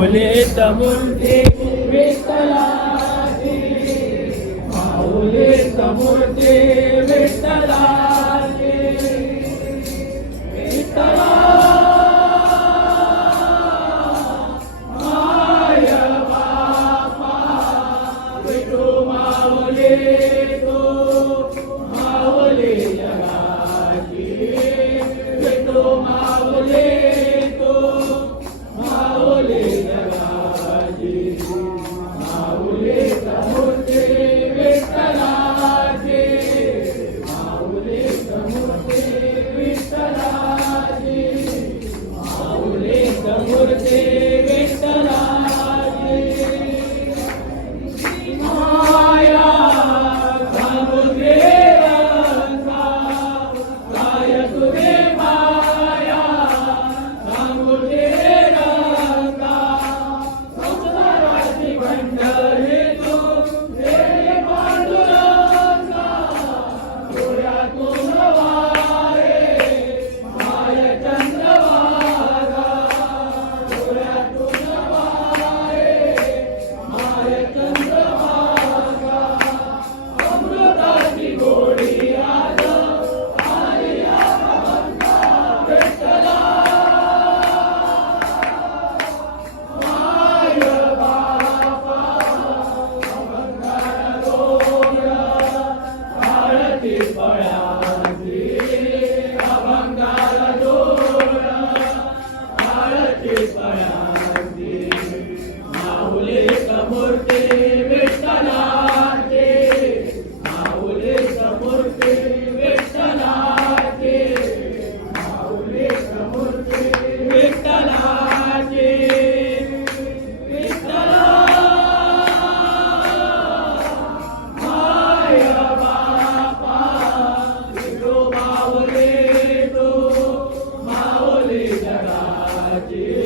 माऊलीत मूर्ती विठ्ठलाची, माऊलीत मूर्ती विठ्ठलाची. विठ्ठला माय बापा विठू माऊली तू माऊली जगाची. विठू माऊली तू माऊली जगाची. माऊलीत मूर्ती विठ्ठलाची, माऊलीत मूर्ती विठ्ठलाची, माऊलीत मूर्ती विठ्ठलाची. माया समुद्रेवरचा काय तुझे माया समुद्रेवरचा. संसाराची पंढरी तू हे पांडुरंगा. डोळ्यातून वारे माय चंद्रभागा. डोळ्यातून वारे माय चंद्रभागा. अमृताची गोडी आज आली भक्ता विठ्ठला. माय बापा अभंगार गोड आरती फळाची. अभंगार गोड आरती फळाची. माऊलीत मूर्ती विठ्ठलाची, माऊलीत मूर्ती विठ्ठलाची, माऊलीत मूर्ती विठ्ठलाची. विठ्ठला माय बापा विठू माऊली तू माऊली जगाची.